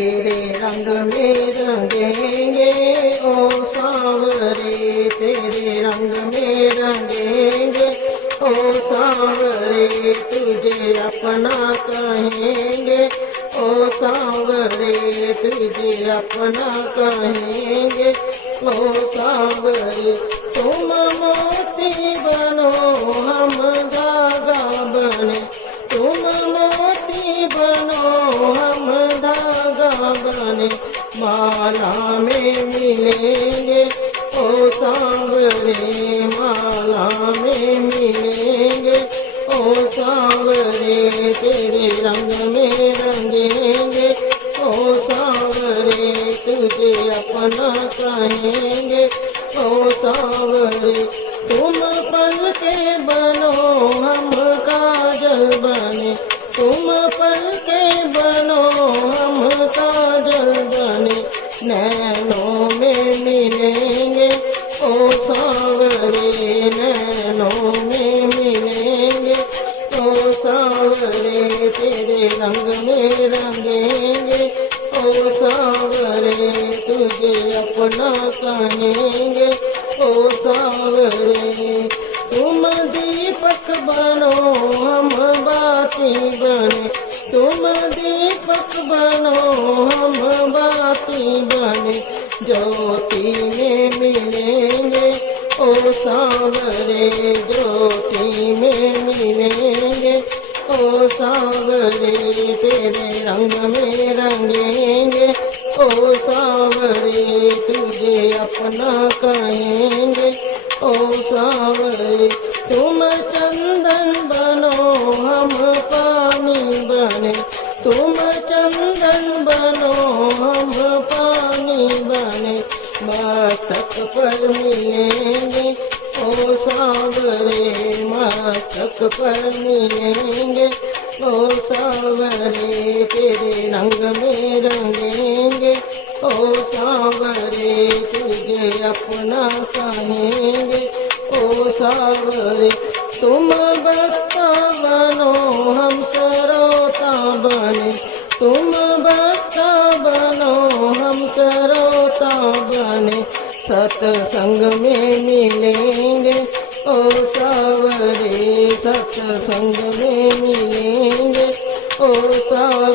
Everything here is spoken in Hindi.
तेरे रंग में रंगेंगे ओ सांवरे, तेरे रंग में रंगेंगे ओ सांवरे, तुझे अपना कहेंगे ओ सांवरे, तुझे अपना कहेंगे ओ सांवरे। तुम मोती बनो हम धागा बने, तुम मोती बनो हम धागा बने, माला में मिलेंगे ओ सांवरे, माला में मिलेंगे ओ सांवरे, तेरे रंग में रंगेंगे ओ सांवरे, तुझे अपना कहेंगे ओ सांवरे। तुम पल के बनो हम काजल बने, तुम पल के बनो हम काजल बने, नैनों में मिलेंगे ओ सांवरे, नैनों में मिलेंगे ओ सांवरे, तेरे रंग में रंगेंगे ओ सांवरे, तुझे अपना कहेंगे ओ सांवरे। तुम दीपक बनो हम बाती बने, तुम दीपक बनो हम बाती बने, ज्योति में मिलेंगे ओ सांवरे, ज्योति में मिलेंगे ओ सांवरे, तेरे रंग में रंगेंगे ओ सांवरे, तुझे अपना कहेंगे ओ सांवरे। तुम चंदन बनो हम पानी बने, तुम चंदन बनो हम पानी बने, मस्तक पर मिलेंगे ओ सांवरे, मस्तक पर मिलेंगे ओ सांवरे, तेरे रंग में रंगेंगे ओ सांवरे, तुझे अपना कहेंगे ओ सांवरे। तुम बस्ता बनो हम सरोता बने, तुम बस्ता बनो हम सरोता बने, सत्संग में मिलेंगे ओ सांवरे, सत्संग में मिलेंगे ओ सांवरे,